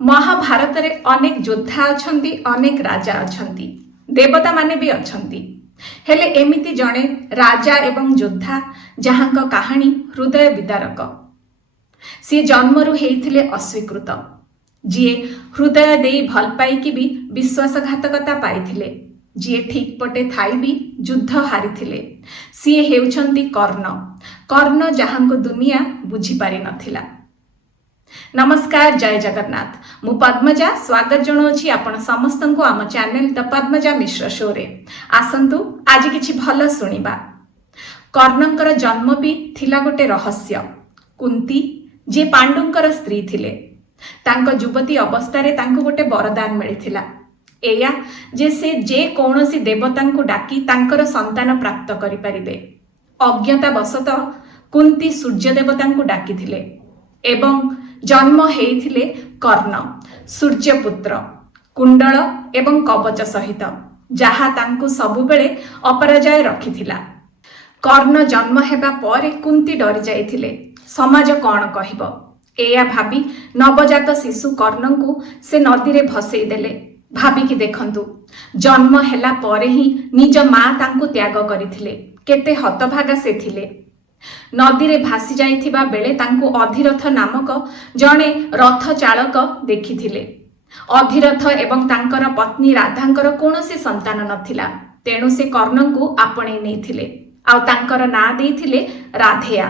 महाभारत रे अनेक योद्धा अछंती, अनेक राजा अछंती, देवता माने भी अछंती। हेले एमिति जणे राजा एवं योद्धा जहांक कहानी हृदय विदारक। सी जन्मरु हेइथिले अस्वीकृत, जीए हृदय देई भल पाइकी भी विश्वासघातकता पाइथिले, जीए ठीक पटे थाई भी युद्ध हारिथिले। सी हेउछंती कर्ण। कर्ण जहांको दुनिया बुझी पारि नथिला। नमस्कार, जय जगन्नाथ। मु पद्मजा स्वागत जनाऊँगी आपण समस्त को आम channel the Padmaja Mishra show रे। आसंतु आज किछि भल सुनिबा। कर्णंकर जन्म भी थिला गोटे रहस्य। कुंती जे पांडुंकर स्त्री थिले, तांको युवती अवस्थारे तांको गोटे वरदान मिलिथिला, एया जे से जे कौनसी देवतांको डाकी तांकर संतान प्राप्त करि परिबे। अज्ञतावशतः कुंती सूर्य देवतांको डाकिथिले एवं जन्म हेइथिले कर्ण, सूर्यपुत्र, कुंडल एवं कवच सहित, जहा तांको सबुबेले अपराजय रखिथिला। कर्ण जन्म हेबा परे कुंती डरी जाइथिले, समाज कौन कहिबो एया भाबी नवजात शिशु कर्णंकु से नदी रे भसेई देले। भाबिकी देखंतु, जन्म हेला परे ही निज मां तांको त्याग करिथिले। केते हतभागा से थिले। नदी रे भासी जाइथिबा बेले तांको अधिरथ नामक जणे रथ चालक देखिथिले। अधिरथ एवं तांकर पत्नी राधांकर कौनसी संतान नथिला, तेणु से कर्णंकु आपणे नेथिले आ तांकर ना देइथिले राधेया।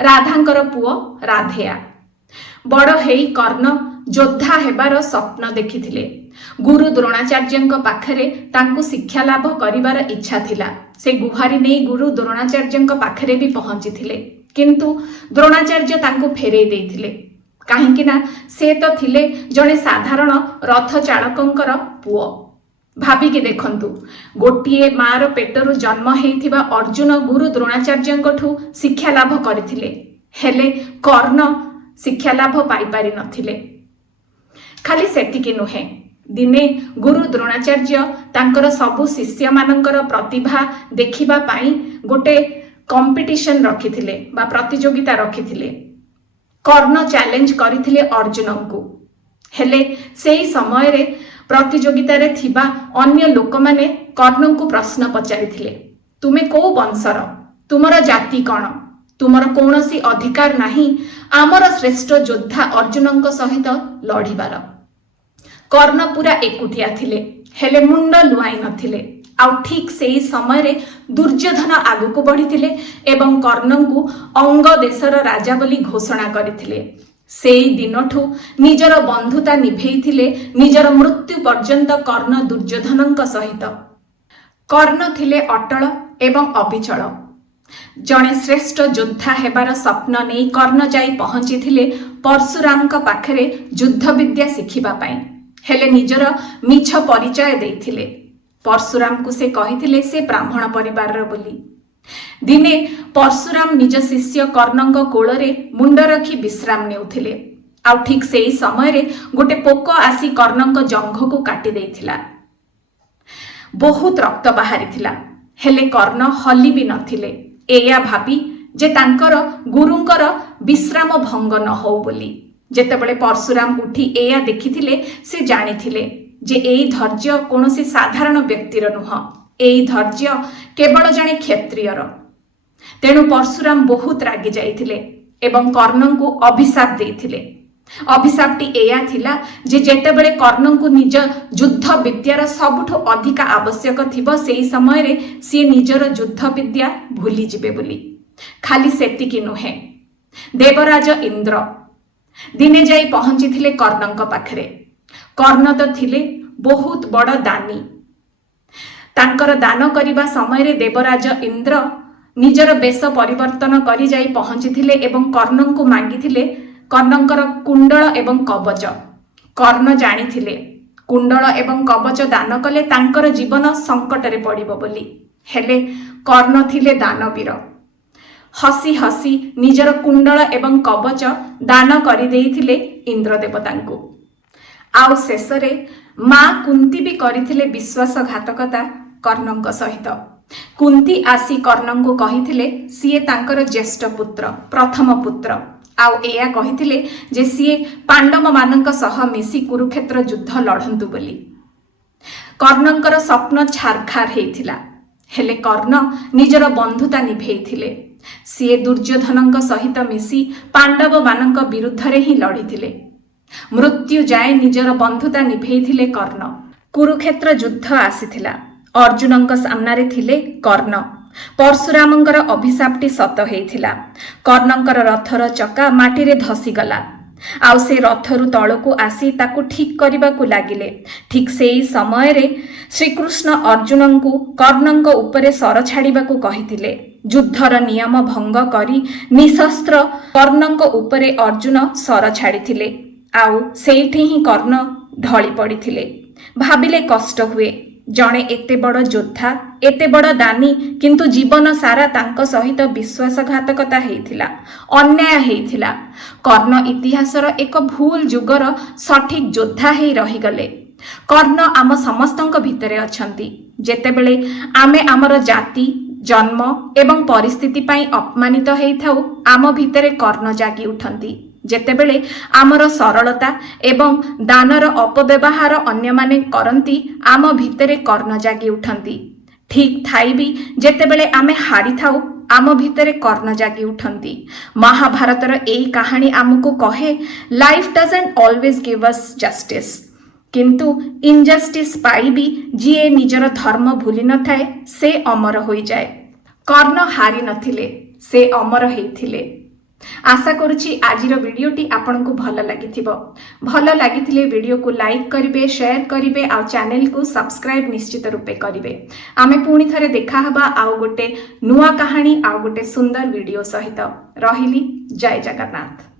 राधांकर पुओ राधेया। बड़ हेई कर्ण योद्धा हेबार स्वप्न देखिथिले। गुरु द्रोणाचार्यंक पाखरे तांकु शिक्षा लाभ करिवार इच्छा थिला। से गुहारी नहीं गुरु द्रोणाचार्यंक पाखरे भी पहुंची थिले, किंतु द्रोणाचार्य तांकु फेरेई देइथिले। काहेकि ना से तो थिले जणे साधारण रथ चालकंकर पुओ। भाबिकी देखंतु, गोटिए मार पेटरु जन्म हेइथिबा अर्जुन गुरु द्रोणाचार्यंकठु शिक्षा लाभ करिथिले, हेले कर्ण शिक्षा लाभ पाई पारि नथिले। खाली सेतिकी नुहे, दिने गुरु द्रोणाचार्य तांकर सबु शिष्य मानकर प्रतिभा देखिबा पाई गोटे कंपटीशन रखिथिले बा प्रतियोगिता रखिथिले। कर्ण चैलेंज करिथिले अर्जुनंकु, हेले सेही समय रे प्रतियोगिता रे थिबा अन्य लोक माने कर्णंकु प्रश्न पचारिथिले, तुमे को वंशर, तुमर जाति कौन, तुमर कौनसी अधिकार नहीं आमर श्रेष्ठ योद्धा अर्जुनंक सहित लड़िबार। कर्ण पूरा एकुटिया थिले, हेले मुंड लुआई नथिले। आउ ठीक सेही समय रे दुर्योधन आगुको बढ़िथिले एवं कर्णंकु अंग देशर राजा बोली घोषणा करिथिले। सेही दिनठु निजर बंधुता निभेइथिले, निजर मृत्यु पर्यंत कर्ण दुर्योधनंक सहित। कर्ण थिले अटल एवं अविचल। जणे श्रेष्ठ योद्धा हेबार स्वप्न नहीं कर्ण जाई पहुंची थिले परशुरामक पाखरे युद्ध विद्या शिखिबा पाई, हेले निजर मिछ परिचय देइथिले। परशुराम को से कहिथिले से ब्राह्मण परिवार बोली। दिने परशुराम निज शिष्य कर्णंक कोଳରେ मुंड रखी विश्राम नेउथिले। आउ ठीक सेही समय रे गोटे पोक आसी कर्णंक जंघ को काटी देइथिला। बहुत रक्त बाहरिथिला, हेले कर्ण हली भी नथिले, एया भाबी जे तांकर गुरुंकर विश्राम भंग न हो बोली। जेतेबेले परशुराम उठी एया देखिथिले, से जानिथिले जे एई धैर्य कौनसी साधारण व्यक्तिर नुह, एई धैर्य केवल जणे क्षत्रियर। तेणु परशुराम बहुत रागी जाइथिले एवं कर्णंकु अभिशाप देइथिले। अभिशापटी एया थिला जे जेतेबेले कर्णंकु निज युद्ध विद्यार सबुठु अधिक आवश्यक थिबो, सेही समय रे सी निजर युद्ध विद्या भूली जिबे बोली। खाली सेतिकी नुहे, देवराज इंद्र दिने जाई पहुंची थिले कर्णंक पाखरे। कर्ण तो थिले बहुत बड़ दानी। तांकर दान करिबा समय रे देवराज इंद्र निजर बेश परिवर्तन करी जाई पहुंची थिले एवं कर्णंकु मांगिथिले कर्णंकर कुंडल एवं कवच। कर्ण जानिथिले कुंडल एवं कवच दान कले तांकर जीवन संकट रे पड़िबो बोली, हेले कर्ण थिले दानवीर। हसी हसी निजर कुंडल एवं कवच दान करि देइथिले इंद्र देवतांकु। आउ शेषरे मां कुंती भी करिथिले विश्वासघातकता कर्णंक सहित। कुंती आसी कर्णंकु कहिथिले सीए तांकर ज्येष्ठ पुत्र, प्रथम पुत्र, ଆଉ ଏୟା କହିଥିଲେ ଯେ ସିଏ ପାଣ୍ଡବମାନଙ୍କ ସହ ମିଶି କୁରୁକ୍ଷେତ୍ର ଯୁଦ୍ଧ ଲଢ଼ନ୍ତୁ ବୋଲି। କର୍ଣ୍ଣଙ୍କର ସ୍ୱପ୍ନ ଛାରଖାର ହେଇଥିଲା, ହେଲେ କର୍ଣ୍ଣ ନିଜର ବନ୍ଧୁତା ନିଭେଇଥିଲେ। ସିଏ ଦୁର୍ଯ୍ୟୋଧନଙ୍କ ସହିତ ମିଶି ପାଣ୍ଡବମାନଙ୍କ ବିରୁଦ୍ଧରେ ହିଁ ଲଢ଼ିଥିଲେ। ମୃତ୍ୟୁ ଯାଏ ନିଜର ବନ୍ଧୁତା ନିଭେଇଥିଲେ କର୍ଣ୍ଣ। କୁରୁକ୍ଷେତ୍ର ଯୁଦ୍ଧ ଆସିଥିଲା। ଅର୍ଜୁନଙ୍କ ସାମ୍ନାରେ ଥିଲେ କର୍ଣ୍ଣ। ପରଶୁରାମଙ୍କର ଅଭିଶାପଟି ସତ ହେଇଥିଲା। କର୍ଣ୍ଣଙ୍କର ରଥର ଚକା ମାଟିରେ ଧସିଗଲା, ଆଉ ସେ ରଥରୁ ତଳକୁ ଆସି ତାକୁ ଠିକ୍ କରିବାକୁ ଲାଗିଲେ। ଠିକ୍ ସେଇ ସମୟରେ ଶ୍ରୀକୃଷ୍ଣ ଅର୍ଜୁନଙ୍କୁ କର୍ଣ୍ଣଙ୍କ ଉପରେ ସର ଛାଡ଼ିବାକୁ କହିଥିଲେ। ଯୁଦ୍ଧର ନିୟମ ଭଙ୍ଗ କରି ନିଶସ୍ତ୍ର କର୍ଣ୍ଣଙ୍କ ଉପରେ ଅର୍ଜୁନ ସର ଛାଡ଼ିଥିଲେ, ଆଉ ସେଇଠି ହିଁ କର୍ଣ୍ଣ ଢଳି ପଡ଼ିଥିଲେ। ଭାବିଲେ କଷ୍ଟ ହୁଏ। ଜଣେ ଏତେ ବଡ଼ ଯୋଦ୍ଧା, ଏତେ ବଡ଼ ଦାନୀ, କିନ୍ତୁ ଜୀବନ ସାରା ତାଙ୍କ ସହିତ ବିଶ୍ୱାସଘାତକତା ହେଇଥିଲା, ଅନ୍ୟାୟ ହେଇଥିଲା। କର୍ଣ୍ଣ ଇତିହାସର ଏକ ଭୁଲ ଯୁଗର ସଠିକ୍ ଯୋଦ୍ଧା ହେଇ ରହିଗଲେ। କର୍ଣ୍ଣ ଆମ ସମସ୍ତଙ୍କ ଭିତରେ ଅଛନ୍ତି। ଯେତେବେଳେ ଆମେ ଆମର ଜାତି, ଜନ୍ମ ଏବଂ ପରିସ୍ଥିତି ପାଇଁ ଅପମାନିତ ହେଇଥାଉ, ଆମ ଭିତରେ କର୍ଣ୍ଣ ଜାଗି ଉଠନ୍ତି। ଯେତେବେଳେ ଆମର ସରଳତା ଏବଂ ଦାନର ଅପବ୍ୟବହାର ଅନ୍ୟମାନେ କରନ୍ତି, ଆମ ଭିତରେ କର୍ଣ୍ଣ ଜାଗି ଉଠନ୍ତି। ଠିକ୍ ଥାଇ ବି ଯେତେବେଳେ ଆମେ ହାରିଥାଉ, ଆମ ଭିତରେ କର୍ଣ୍ଣ ଜାଗି ଉଠନ୍ତି। ମହାଭାରତର ଏଇ କାହାଣୀ ଆମକୁ କହେ, ଲାଇଫ୍ ଡଜଣ୍ଟ ଅଲୱେଜ୍ ଗିଭ୍ ଅସ୍ ଜଷ୍ଟିସ୍, କିନ୍ତୁ ଇନଜଷ୍ଟିସ୍ ପାଇ ବି ଯିଏ ନିଜର ଧର୍ମ ଭୁଲି ନଥାଏ, ସେ ଅମର ହୋଇଯାଏ। କର୍ଣ୍ଣ ହାରି ନଥିଲେ, ସେ ଅମର ହେଇଥିଲେ। ଆଶା କରୁଛି ଆଜିର ଭିଡ଼ିଓଟି ଆପଣଙ୍କୁ ଭଲ ଲାଗିଥିବ। ଭଲ ଲାଗିଥିଲେ ଭିଡ଼ିଓକୁ ଲାଇକ୍ କରିବେ, ସେୟାର କରିବେ, ଆଉ ଚ୍ୟାନେଲକୁ ସବସ୍କ୍ରାଇବ୍ ନିଶ୍ଚିତ ରୂପେ କରିବେ। ଆମେ ପୁଣି ଥରେ ଦେଖାହେବା ଆଉ ଗୋଟେ ନୂଆ କାହାଣୀ, ଆଉ ଗୋଟେ ସୁନ୍ଦର ଭିଡ଼ିଓ ସହିତ। ରହିଲି, ଜୟ ଜଗନ୍ନାଥ।